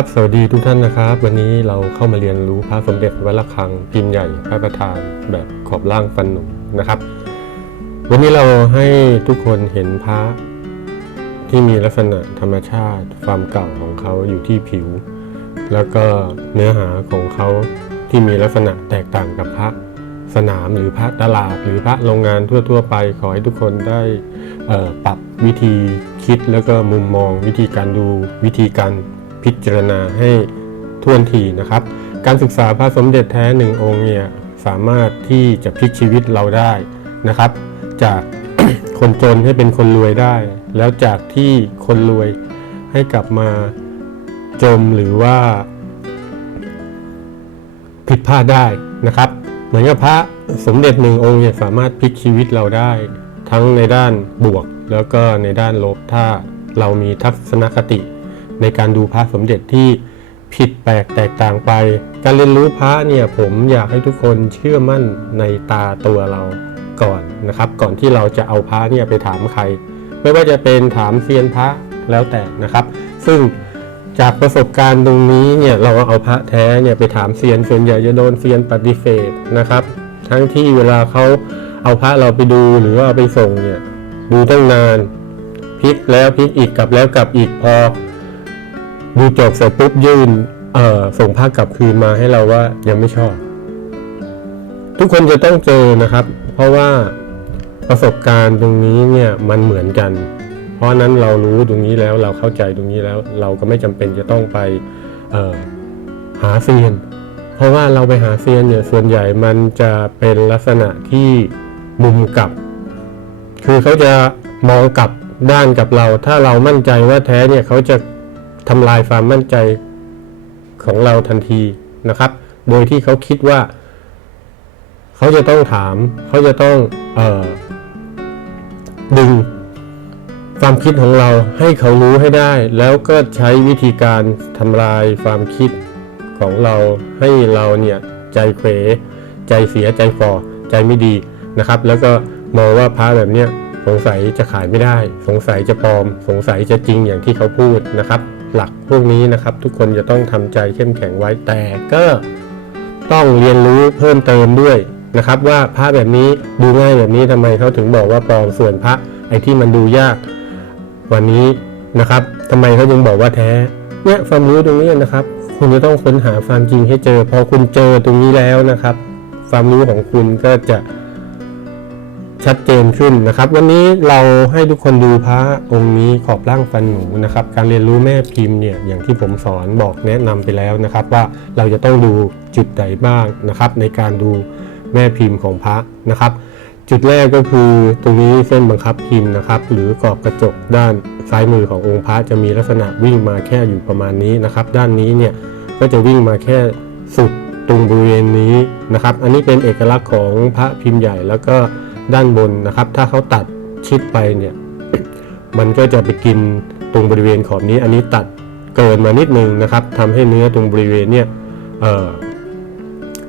วัสดีครับสวัสดีทุกท่านนะครับ วันนี้เราเข้ามาเรียนรู้พระสมเด็จวัดระฆังพิมพ์ใหญ่พระประธานแบบขอบล่างฟันหนุ่มนะครับ วันนี้เราให้ทุกคนเห็นพระที่มีลักษณะธรรมชาติ ความเก่าของเขาอยู่ที่ผิว แล้วก็เนื้อหาของเขาที่มีลักษณะแตกต่างกับพระสนามหรือพระตลาด หรือพระโรงงานทั่ว ๆ ไป ขอให้ทุกคนได้ปรับวิธีคิดแล้วก็มุมมองวิธีการดูวิธีการ พิจารณาให้ท่วนทีนะครับ การศึกษาพระสมเด็จแท้หนึ่งองค์เนี่ยสามารถที่จะพลิกชีวิตเราได้นะครับ จากคนจนให้เป็นคนรวยได้ แล้วจากที่คนรวยให้กลับมาจมหรือว่า ผิดพลาดได้นะครับ เหมือนกับพระสมเด็จหนึ่งองค์เนี่ยสามารถพลิกชีวิตเราได้ ทั้งในด้านบวกแล้วก็ในด้านลบถ้าเรามีทัศนคติ ในการดูพระสมเด็จที่ผิดแปลกแตกต่างไป การเรียนรู้พระเนี่ยผมอยากให้ทุกคนเชื่อมั่นในตาตัวเราก่อนนะครับ ก่อนที่เราจะเอาพระเนี่ยไปถามใคร ไม่ว่าจะเป็นถามเซียนพระแล้วแต่นะครับ ซึ่งจากประสบการณ์ตรงนี้เนี่ยเราเอาพระแท้เนี่ยไปถามเซียนส่วนใหญ่จะโดนเซียนปฏิเสธนะครับ ทั้งที่เวลาเขาเอาพระเราไปดูหรือว่าเอาไปส่งเนี่ยดูตั้งนานพลิกแล้วพลิกอีกกลับแล้วกลับอีกพอ ดูจบเสร็จปุ๊บยื่นเอ่อส่งผ้ากลับคืนมาให้เราว่ายังไม่ชอบ ทุกคนจะต้องเจอนะครับ เพราะว่าประสบการณ์ตรงนี้เนี่ยมันเหมือนกัน เพราะนั้นเรารู้ตรงนี้แล้วเราเข้าใจตรงนี้แล้ว เราก็ไม่จำเป็นจะต้องไปหาเซียน เพราะว่าเราไปหาเซียนเนี่ยส่วนใหญ่มันจะเป็นลักษณะที่มุมกลับ คือเขาจะมองกลับด้านกับเรา ถ้าเรามั่นใจว่าแท้เนี่ยเขาจะ ทำลายความมั่นใจของเราทันทีนะครับ โดยที่เขาคิดว่า เขาจะต้องถาม เขาจะต้องออดึงความคิดของเราให้เขารู้ให้ได้ แล้วก็ใช้วิธีการทำลายความคิดของเราให้เราเนี่ยใจเขวใจเสียใจฟอใจไม่ดีนะครับ แล้วก็มองว่าพระแบบเนี้ยสงสัยจะขายไม่ได้ สงสัยจะปลอม สงสัยจะจริงอย่างที่เขาพูดนะครับ หลักพวกนี้นะครับ ทุกคนจะต้องทำใจเข้มแข็งไว้แต่ก็ต้องเรียนรู้เพิ่มเติมด้วยนะครับ ว่าพระแบบนี้ดูง่ายแบบนี้ทำไมเขาถึงบอกว่าปลอมส่วนพระไอ้ที่มันดูยากวันนี้นะครับทำไมเขาจึงบอกว่าแท้เนี่ยความรู้ตรงนี้นะครับ คุณจะต้องค้นหาความจริงให้เจอ พอคุณเจอตรงนี้แล้วนะครับ ความรู้ของคุณก็จะ ชัดเจนขึ้นนะครับ วันนี้เราให้ทุกคนดูพระองค์นี้ขอบร่างฟันหนูนะครับ การเรียนรู้แม่พิมพ์เนี่ยอย่างที่ผมสอนบอกแนะนำไปแล้วนะครับ ว่าเราจะต้องดูจุดใดบ้างนะครับ ในการดูแม่พิมพ์ของพระนะครับ จุดแรกก็คือตรงนี้เส้นบังคับพิมพ์นะครับ หรือกรอบกระจกด้านซ้ายมือขององค์พระจะมีลักษณะวิ่งมาแค่อยู่ประมาณนี้นะครับ ด้านนี้เนี่ยก็จะวิ่งมาแค่สุดตรงบริเวณนี้นะครับ อันนี้เป็นเอกลักษณ์ของพระพิมพ์ใหญ่แล้วก็ ด้านบนนะครับ ถ้าเขาตัดชิดไปเนี่ย มันก็จะไปกินตรงบริเวณขอบนี้ อันนี้ตัดเกินมานิดนึงนะครับทำให้เนื้อตรงบริเวณเนี่ยออ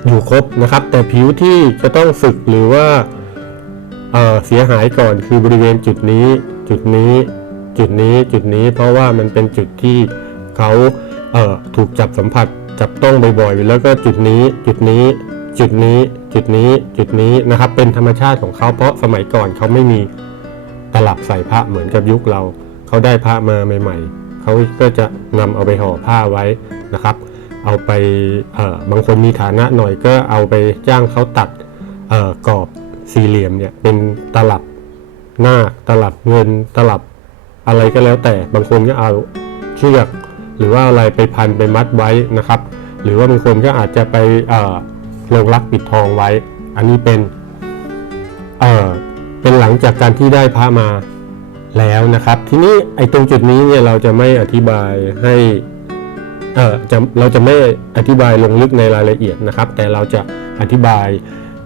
อยู่ครบนะครับ แต่ผิวที่จะต้องสึกหรือว่าเเสียหายก่อนคือบริเวณจุดนี้ จุดนี้ จุดนี้ จุดนี้ เพราะว่ามันเป็นจุดที่เขาเถูกจับสัมผัสจับต้องบ่อยๆ แล้วก็จุดนี้ จุดนี้ จุดนี้จุดนี้จุดนี้นะครับ เป็นธรรมชาติของเขาเพราะสมัยก่อนเขาไม่มีตลับใส่พระเหมือนกับยุคเรา เขาได้พระมาใหม่ ๆ เขาก็จะนำเอาไปห่อผ้าไว้นะครับ เอาไปบางคนมีฐานะหน่อยก็เอาไปจ้างเขาตัดกรอบสี่เหลี่ยมเนี่ยเป็นตลับหน้าตลับเงินตลับอะไรก็แล้วแต่บางคนก็เอาเชือก หรือว่าอะไรไปพันไปมัดไว้นะครับ หรือว่าบางคนก็อาจจะไป เอ่อลงรักปิดทองไว้ อันนี้เป็น เออเป็นหลังจากการที่ได้พระมาแล้วนะครับ ทีนี้ไอ้ตรงจุดนี้เนี่ยเราจะไม่อธิบายให้เออจะเราจะไม่อธิบายลงลึกในรายละเอียดนะครับ แต่เราจะอธิบาย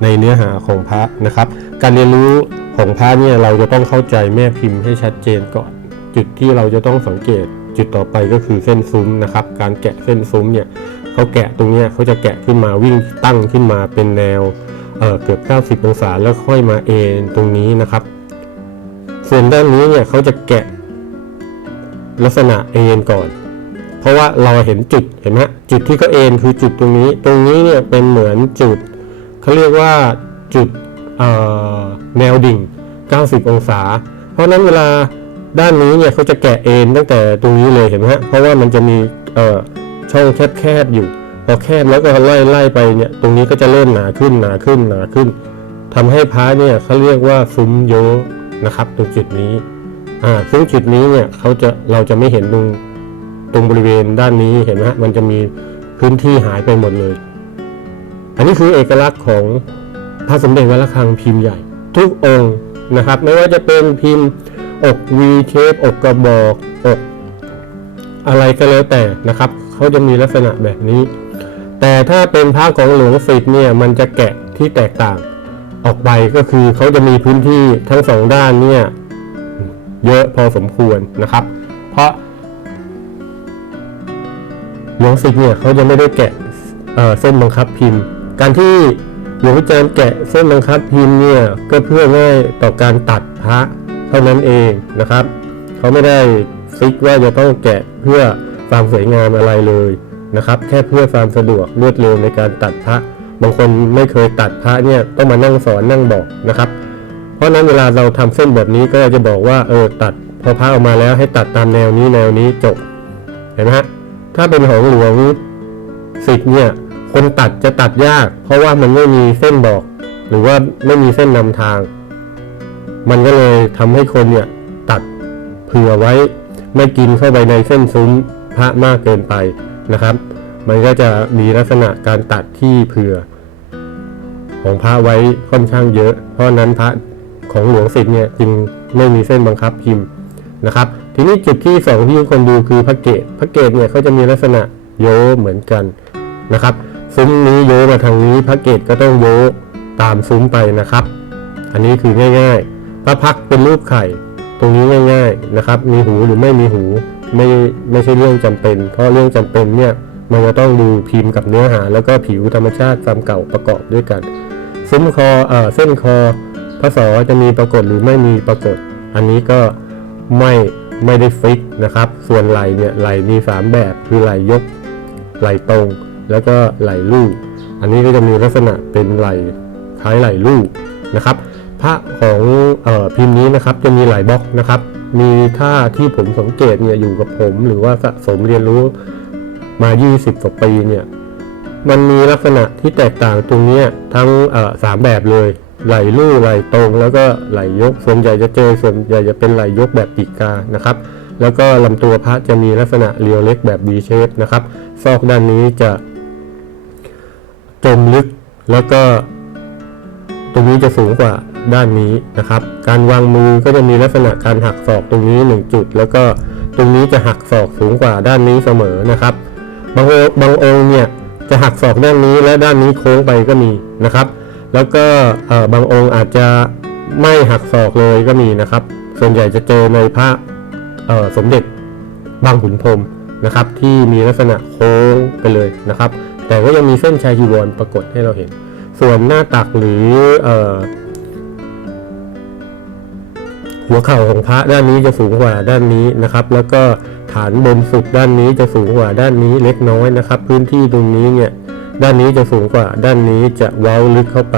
ในเนื้อหาของพระนะครับ การเรียนรู้ของพระเนี่ยเราจะต้องเข้าใจแม่พิมพ์ให้ชัดเจนก่อน จุดที่เราจะต้องสังเกตจุดต่อไปก็คือเส้นซุ้มนะครับ การแกะเส้นซุ้มเนี่ย เขาแกะตรงนี้เขาจะแกะขึ้นมาวิ่งตั้งขึ้นมาเป็นแนวเอ่อเกือบ 90 องศาแล้วค่อยมาเอ็นตรงนี้นะครับ ส่วนด้านนี้เนี่ยเขาจะแกะลักษณะเอ็นก่อน เพราะว่าเราเห็นจุดเห็นไหมจุดที่เขาเอ็นคือจุดตรงนี้ ตรงนี้เนี่ยเป็นเหมือนจุดเขาเรียกว่าจุดแนวดิ่ง 90 องศา เพราะฉะนั้นเวลาด้านนี้เนี่ยเขาจะแกะเอ็นตั้งแต่ตรงนี้เลยเห็นไหมฮะเพราะว่ามันจะมีเอ่อ ช่องแคบๆอยู่ พอแคบแล้วก็ไล่ไล่ไปเนี่ยตรงนี้ก็จะเริ่มหนาขึ้นหนาขึ้นหนาขึ้นทำให้พระเนี่ยเขาเรียกว่าซุ้มโยนะครับตรงจุดนี้อ่าซึ่งจุดนี้เนี่ยเขาจะเราจะไม่เห็นตรงตรงบริเวณด้านนี้เห็นไหมฮะมันจะมีพื้นที่หายไปหมดเลย อันนี้คือเอกลักษณ์ของพระสมเด็จวัดระฆังพิมพ์ใหญ่ ทุกองค์นะครับ ไม่ว่าจะเป็นพิมพ์อก V shape อกกระบอกอก อะไรก็แล้วแต่นะครับเขาจะมีลักษณะแบบนี้ แต่ถ้าเป็นพระของหลวงศิษย์เนี่ยมันจะแกะที่แตกต่างออกไปก็คือเขาจะมีพื้นที่ทั้งสองด้านเนี่ยเยอะพอสมควรนะครับ เพราะหลวงศิษย์เนี่ยเขาจะไม่ได้แกะเเส้นบังคับพิมพ์ การที่หลวงจารย์แกะเส้นบังคับพิมพ์เนี่ยก็เพื่อง่ายต่อการตัดพระเท่านั้นเองนะครับเขาไม่ได้ ฟิกว่าจะต้องแกะเพื่อความสวยงามอะไรเลยนะครับ แค่เพื่อความสะดวกรวดเร็วในการตัดพระบางคนไม่เคยตัดพระเนี่ยต้องมานั่งสอนนั่งบอกนะครับ เพราะนั้นเวลาเราทำเส้นแบบนี้ก็จะบอกว่าเออตัดพอพระออกมาแล้วให้ตัดตามแนวนี้แนวนี้จบเห็นไหมฮะถ้าเป็นของหลวงศิษย์เนี่ยคนตัดจะตัดยาก เพราะว่ามันไม่มีเส้นบอก หรือว่าไม่มีเส้นนำทาง มันก็เลยทำให้คนเนี่ยตัดเผื่อไว้ ไม่กินเข้าไปในเส้นซุ้มพระมากเกินไปนะครับ มันก็จะมีลักษณะการตัดที่เผื่อ ของพระไว้ค่อนข้างเยอะ เพราะนั้นพระของหลวงศิษย์เนี่ยจึงไม่มีเส้นบังคับพิมพ์นะครับ ทีนี้จุดที่สองที่ทุกคนดูคือพระเกตพระเกตเนี่ยเขาจะมีลักษณะโยเหมือนกันนะครับ ซุ้มนี้โยมาทางนี้พระเกตก็ต้องโยตามซุ้มไปนะครับ อันนี้คือง่าย ๆ พระพักเป็นรูปไข่ ตรงนี้ง่าย ๆนะครับ มีหูหรือไม่มีหูไม่ไม่ใช่เรื่องจำเป็น เพราะเรื่องจำเป็นเนี่ยมันจะต้องดูพิมพ์กับเนื้อหา แล้วก็ผิวธรรมชาติความเก่าประกอบด้วยกันซุ้มคอเอ่อเส้นคอพระศอจะมีปรากฏหรือไม่มีปรากฏ อันนี้ก็ไม่ไม่ได้ฟิกนะครับ ส่วนไหลเนี่ยไหลมีสามแบบคือไหลยกไหลตรง แล้วก็ไหลลูกอันนี้ก็จะมีลักษณะเป็นไหลคล้ายไหลลูกนะครับ พระของออพิมพ์นี้นะครับจะมีหลายบล็อกนะครับ มีท่าที่ผมสังเกตเนี่ยอยู่กับผม หรือว่าสะสมเรียนรู้มา 20กว่าปีเนี่ยมันมีลักษณะที่แตกต่างตรงนี้ทั้งสามแบบเลย ไหลลู่ไหลตรงแล้วก็ไหลยก ส่วนใหญ่จะเจอส่วนใหญ่จะเป็นไหลยกแบบปีกกานะครับ แล้วก็ลำตัวพระจะมีลักษณะเรียวเล็กแบบ B shape นะครับ ซอกด้านนี้จะจมลึกแล้วก็ ตรงนี้จะสูงกว่า ด้านนี้นะครับ การวางมือก็จะมีลักษณะการหักศอกตรงนี้ 1 จุด แล้วก็ตรงนี้จะหักศอกสูงกว่าด้านนี้เสมอนะครับ บางองบางองค์เนี่ยจะหักศอกด้านนี้และด้านนี้โค้งไปก็มีนะครับ แล้วก็เอ่อบางองค์อาจจะไม่หักศอกเลยก็มีนะครับ ส่วนใหญ่จะเจอในพระสมเด็จบางขุนพรมนะครับที่มีลักษณะโค้งไปเลยนะครับ แต่ก็ยังมีเส้นชายจีวรปรากฏให้เราเห็น ส่วนหน้าตักหรืออ หัวเข่าของพระด้านนี้จะสูงกว่าด้านนี้นะครับ แล้วก็ฐานบนสุดด้านนี้จะสูงกว่าด้านนี้เล็กน้อยนะครับ พื้นที่ตรงนี้เนี่ยด้านนี้จะสูงกว่าด้านนี้จะเว้าลึกเข้าไป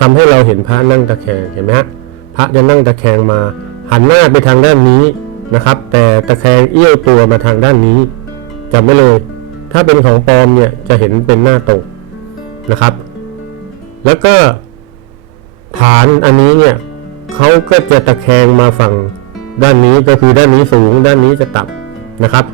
ทำให้เราเห็นพระนั่งตะแคงเห็นไหมฮะพระจะนั่งตะแคงมา หันหน้าไปทางด้านนี้นะครับ แต่ตะแคงเอี้ยวตัวมาทางด้านนี้จำไว้เลย ถ้าเป็นของปลอมเนี่ยจะเห็นเป็นหน้าตรงนะครับ แล้วก็ฐานอันนี้เนี่ย เขาก็จะตะแคงมาฝั่งด้านนี้ก็คือด้านนี้สูง ด้านนี้จะต่ำนะครับ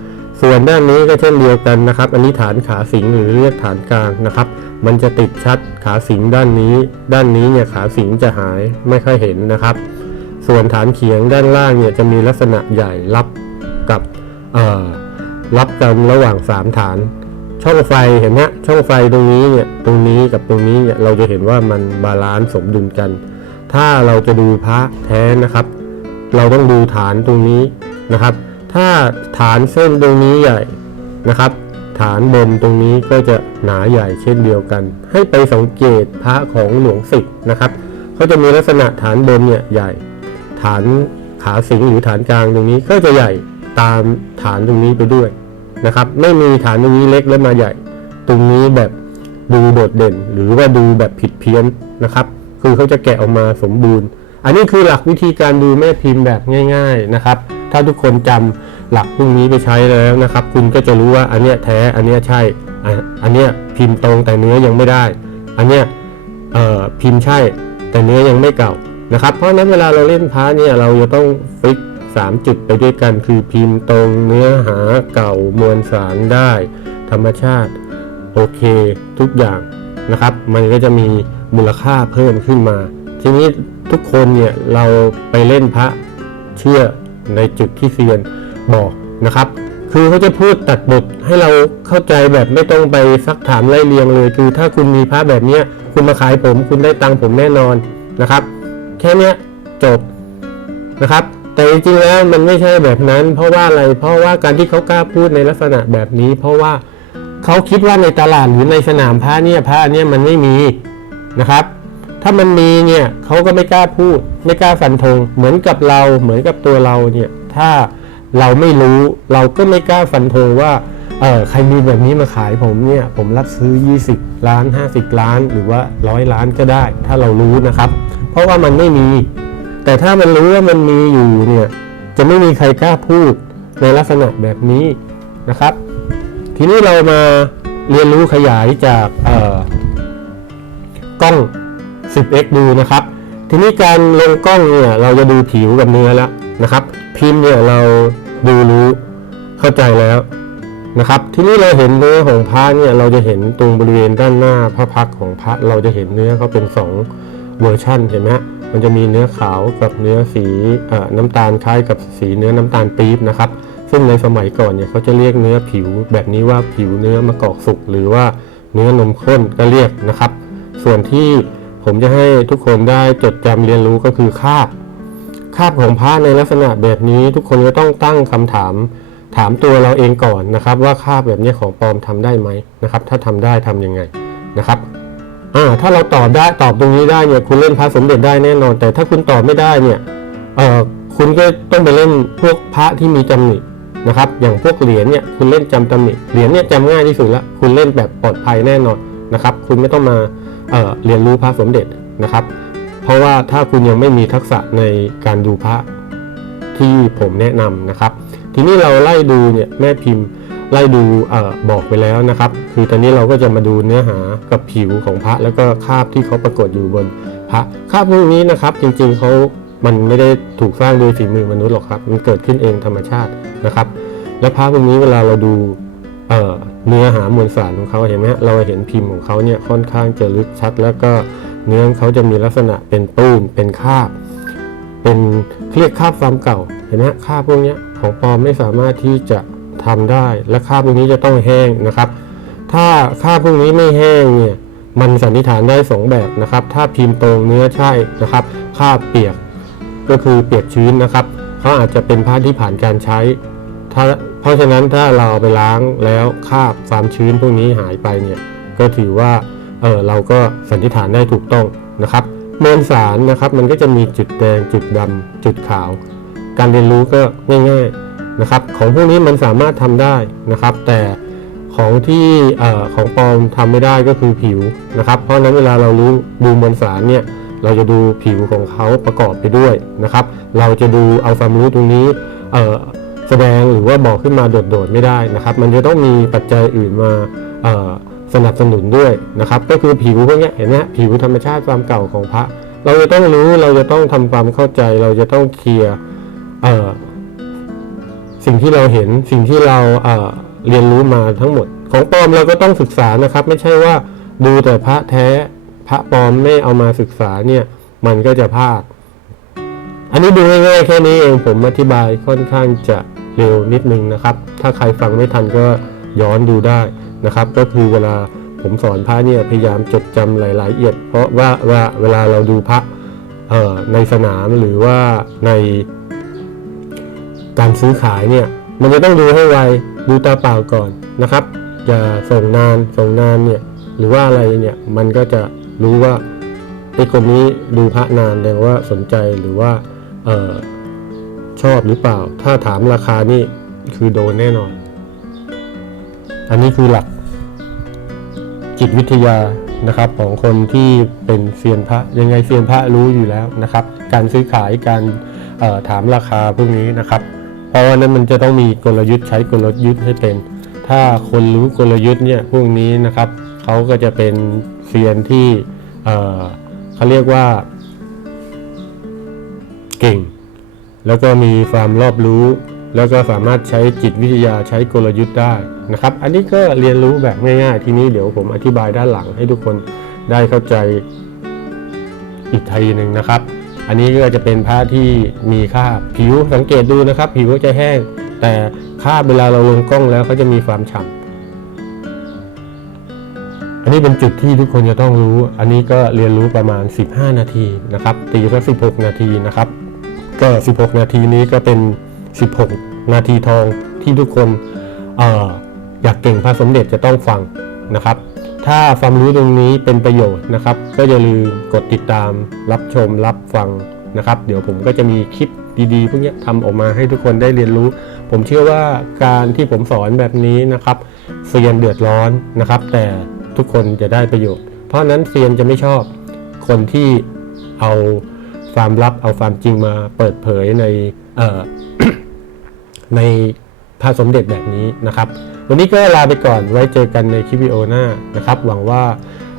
ส่วนด้านนี้ก็เช่นเดียวกันนะครับ อันนี้ฐานขาสิงหรือเรียกฐานกลางนะครับ มันจะติดชัดขาสิงด้านนี้ ด้านนี้เนี่ยขาสิงจะหายไม่ค่อยเห็นนะครับ ส่วนฐานเขียงด้านล่างเนี่ยจะมีลักษณะใหญ่รับกับเอ่อรับกันระหว่างสามฐาน ช่องไฟเห็นไหมช่องไฟตรงนี้เนี่ยตรงนี้กับตรงนี้เนี่ยเราจะเห็นว่ามันบาลานซ์สมดุลกัน ถ้าเราจะดูพระแท้นะครับ เราต้องดูฐานตรงนี้นะครับ ถ้าฐานเส้นตรงนี้ใหญ่นะครับ ฐานบนตรงนี้ก็จะหนาใหญ่เช่นเดียวกัน ให้ไปสังเกตพระของหลวงศิษย์นะครับเขาจะมีลักษณะฐานบนเนี่ยใหญ่ ฐานขาสิงหรือฐานกลางตรงนี้ก็จะใหญ่ตามฐานตรงนี้ไปด้วยนะครับ ไม่มีฐานตรงนี้เล็กและมาใหญ่ ตรงนี้แบบดูโดดเด่น หรือว่าดูแบบผิดเพี้ยนนะครับ คือเขาจะแกะออกมาสมบูรณ์ อันนี้คือหลักวิธีการดูแม่พิมพ์แบบง่าย ๆนะครับ ถ้าทุกคนจำหลักพวกนี้ไปใช้แล้วนะครับ คุณก็จะรู้ว่าอันเนี้ยแท้อันเนี้ยใช่ อันเนี้ยพิมพ์ตรงแต่เนื้อยังไม่ได้ อันเนี้ยพิมพ์ใช่แต่เนื้อยังไม่เก่านะครับ เพราะนั้นเวลาเราเล่นพาร์ทเนี่ยเราจะต้องฟิกสามจุดไปด้วยกันคือพิมพ์ตรงเนื้อหาเก่ามวลสารได้ ธรรมชาติ โอเค ทุกอย่างนะครับ มันก็จะมี มูลค่าเพิ่มขึ้นมา ทีนี้ทุกคนเนี่ยเราไปเล่นพระเชื่อในจุดที่เซียนบอกนะครับ คือเขาจะพูดตัดบทให้เราเข้าใจแบบไม่ต้องไปซักถามไล่เรียงเลย คือถ้าคุณมีพระแบบเนี้ยคุณมาขายผม คุณได้ตังค์ผมแน่นอนนะครับ แค่นี้จบนะครับ แต่จริงๆแล้วมันไม่ใช่แบบนั้น เพราะว่าอะไรเพราะว่าการที่เขากล้าพูดในลักษณะแบบนี้ เพราะว่าเขาคิดว่าในตลาดหรือในสนามพระเนี่ยพระเนี่ยมันไม่มี นะครับ ถ้ามันมีเนี่ยเขาก็ไม่กล้าพูด ไม่กล้าฟันธงเหมือนกับเราเหมือนกับตัวเราเนี่ยถ้าเราไม่รู้เราก็ไม่กล้าฟันธงว่าเออใครมีแบบนี้มาขายผมเนี่ยผมรับซื้อ 20 ล้าน 50 ล้าน หรือว่าร้อยล้านก็ได้ ถ้าเรารู้นะครับ เพราะว่ามันไม่มี แต่ถ้ามันรู้ว่ามันมีอยู่เนี่ยจะไม่มีใครกล้าพูดในลักษณะแบบนี้นะครับ ทีนี้เรามาเรียนรู้ขยายจากเออก ล้อง 10x ดูนะครับ ทีนี้การลงกล้องเนี่ยเราจะดูผิวกับเนื้อแล้วนะครับ พิมพ์เนี่ยเราดูรู้เข้าใจแล้วนะครับ ทีนี้เราเห็นเนื้อของพระเนี่ยเราจะเห็นตรงบริเวณด้านหน้าพระพักของพระเราจะเห็นเนื้อเขาเป็นสองเวอร์ชันเห็นไหมมันจะมีเนื้อขาวกับเนื้อสีอน้ำตาลคล้ายกับสีเนื้อน้ำตาลปี๊บนะครับ ซึ่งในสมัยก่อนเนี่ยเขาจะเรียกเนื้อผิวแบบนี้ว่าผิวเนื้อมะกอกสุกหรือว่าเนื้อนมข้นก็เรียกนะครับ ส่วนที่ผมจะให้ทุกคนได้จดจำเรียนรู้ก็คือคาบคาบของพระในลักษณะแบบนี้ทุกคนก็ต้องตั้งคำถาม ถามตัวเราเองก่อนนะครับ ว่าคาบแบบนี้ของปลอมทำได้ไหมนะครับ ถ้าทำได้ทำยังไงนะครับอ่าถ้าเราตอบได้ตอบตรงนี้ได้เนี่ยคุณเล่นพระสมเด็จได้แน่นอน แต่ถ้าคุณตอบไม่ได้เนี่ยเอ่อคุณก็ต้องไปเล่นพวกพระที่มีจำหนินะครับ อย่างพวกเหรียญเนี่ยคุณเล่นจำตำหนิเหรียญเนี่ยจำง่ายที่สุดละคุณเล่นแบบปลอดภัยแน่นอนนะครับ คุณไม่ต้องมา เอ่อเรียนรู้พระสมเด็จนะครับ เพราะว่าถ้าคุณยังไม่มีทักษะในการดูพระที่ผมแนะนำนะครับ ทีนี้เราไล่ดูเนี่ยแม่พิมพ์ไล่ดูเอ่อบอกไปแล้วนะครับ คือตอนนี้เราก็จะมาดูเนื้อหากับผิวของพระแล้วก็คราบที่เขาปรากฏอยู่บนพระคราบพวกนี้นะครับ จริงๆเขามันไม่ได้ถูกสร้างโดยฝีมือมนุษย์หรอกครับ มันเกิดขึ้นเองธรรมชาตินะครับ และพระพวกนี้เวลาเราดู เเนื้อหามวลสารของเขาเห็นไหมฮะเราเห็นพิมพ์ของเขาเนี่ยค่อนข้างจะลึกชัด แล้วก็เนื้อเขาจะมีลักษณะเป็นปื้นเป็นคาบ เป็นเรียกคาบความเก่าเห็นไหมคาบพวกนี้ของปลอมไม่สามารถที่จะทำได้ และคาบพวกนี้จะต้องแห้งนะครับ ถ้าคาบพวกนี้ไม่แห้งเนี่ยมันสันนิษฐานได้สองแบบนะครับ ถ้าพิมพ์ตรงเนื้อใช่นะครับคาบเปียกก็คือเปียกชื้นนะครับเขาอาจจะเป็นผ้าที่ผ่านการใช้ ถ้าเพราะฉะนั้นถ้าเราไปล้างแล้วคราบความชื้นพวกนี้หายไปเนี่ยก็ถือว่าเออเราก็สันนิษฐานได้ถูกต้องนะครับมวลสารนะครับมันก็จะมีจุดแดงจุดดำจุดขาว การเรียนรู้ก็ง่ายๆนะครับ ของพวกนี้มันสามารถทำได้นะครับ แต่ของที่เอ่อของปลอมทำไม่ได้ก็คือผิวนะครับ เพราะนั้นเวลาเรารู้ดูมวลสารเนี่ยเราจะดูผิวของเขาประกอบไปด้วยนะครับ เราจะดูเอาความรู้ตรงนี้เอ่อ แสดงหรือว่าบอกขึ้นมาโดดๆไม่ได้นะครับ มันจะต้องมีปัจจัยอื่นมาสนับสนุนด้วยนะครับ ก็คือผิวพวกเนี้ยเห็นไหมผิวธรรมชาติความเก่าของพระ เราจะต้องรู้เราจะต้องทำความเข้าใจ เราจะต้องเคลียร์สิ่งที่เราเห็นสิ่งที่เราเเรียนรู้มาทั้งหมด ของปลอมเราก็ต้องศึกษานะครับ ไม่ใช่ว่าดูแต่พระแท้พระปลอมไม่เอามาศึกษาเนี่ยมันก็จะพลาด อันนี้ดูง่ายๆแค่นี้เองผมอธิบายค่อนข้างจะ เร็วนิดนึงนะครับ ถ้าใครฟังไม่ทันก็ย้อนดูได้นะครับ ก็คือเวลาผมสอนพระเนี่ยพยายามจดจำหลายๆละเอียด เพราะว่าว่าเวลาเราดูพระในสนามหรือว่าในการซื้อขายเนี่ยมันจะต้องดูให้ไวดูตาเปล่าก่อนนะครับอย่าส่งนานส่งนานเนี่ยหรือว่าอะไรเนี่ยมันก็จะรู้ว่าไอ้คนนี้ดูพระนานแสดงว่าสนใจหรือว่าเชอบหรือเปล่า ถ้าถามราคานี่คือโดนแน่นอน อันนี้คือหลัก จิตวิทยานะครับ ของคนที่เป็นเซียนพระยังไงเซียนพระรู้อยู่แล้วนะครับ การซื้อขายการถามราคาพวกนี้นะครับ เพราะว่านั้นมันจะต้องมีกลยุทธ์ใช้กลยุทธ์ให้เป็น ถ้าคนรู้กลยุทธ์เนี่ยพวกนี้นะครับเขาก็จะเป็นเซียนที่เเขาเรียกว่า เก่ง แล้วก็มีความรอบรู้ แล้วก็สามารถใช้จิตวิทยาใช้กลยุทธ์ได้นะครับ อันนี้ก็เรียนรู้แบบง่ายๆ ทีนี้เดี๋ยวผมอธิบายด้านหลังให้ทุกคนได้เข้าใจอีกทีหนึ่งนะครับ อันนี้ก็จะเป็นผ้าที่มีค่าผิวสังเกตดูนะครับ ผิวก็จะแห้ง แต่ค่าเวลาเราลงกล้องแล้วเขาจะมีความฉ่ำอันนี้เป็นจุดที่ทุกคนจะต้องรู้ อันนี้ก็เรียนรู้ประมาณ 15 นาทีนะครับ ตีสัก16 นาทีนะครับ ก็ 16 นาทีนี้ก็เป็น 16 นาทีทองที่ทุกคนออยากเก่งพระสมเด็จจะต้องฟังนะครับ ถ้าความรู้ตรงนี้เป็นประโยชน์นะครับ ก็อย่าลืมกดติดตามรับชมรับฟังนะครับ เดี๋ยวผมก็จะมีคลิปดีๆพวกนี้ทำออกมาให้ทุกคนได้เรียนรู้ ผมเชื่อว่าการที่ผมสอนแบบนี้นะครับเซียนเดือดร้อนนะครับ แต่ทุกคนจะได้ประโยชน์ เพราะนั้นเซียนจะไม่ชอบคนที่เอา ความลับเอาความจริงมาเปิดเผยในในพระสมเด็จแบบนี้นะครับ วันนี้ก็ลาไปก่อนไว้เจอกันในคลิปวิดีโอหน้านะครับ หวังว่า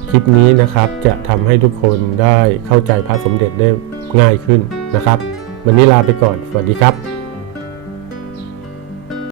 คลิปนี้นะครับจะทำให้ทุกคนได้เข้าใจพระสมเด็จได้ง่ายขึ้นนะครับ วันนี้ลาไปก่อน สวัสดีครับ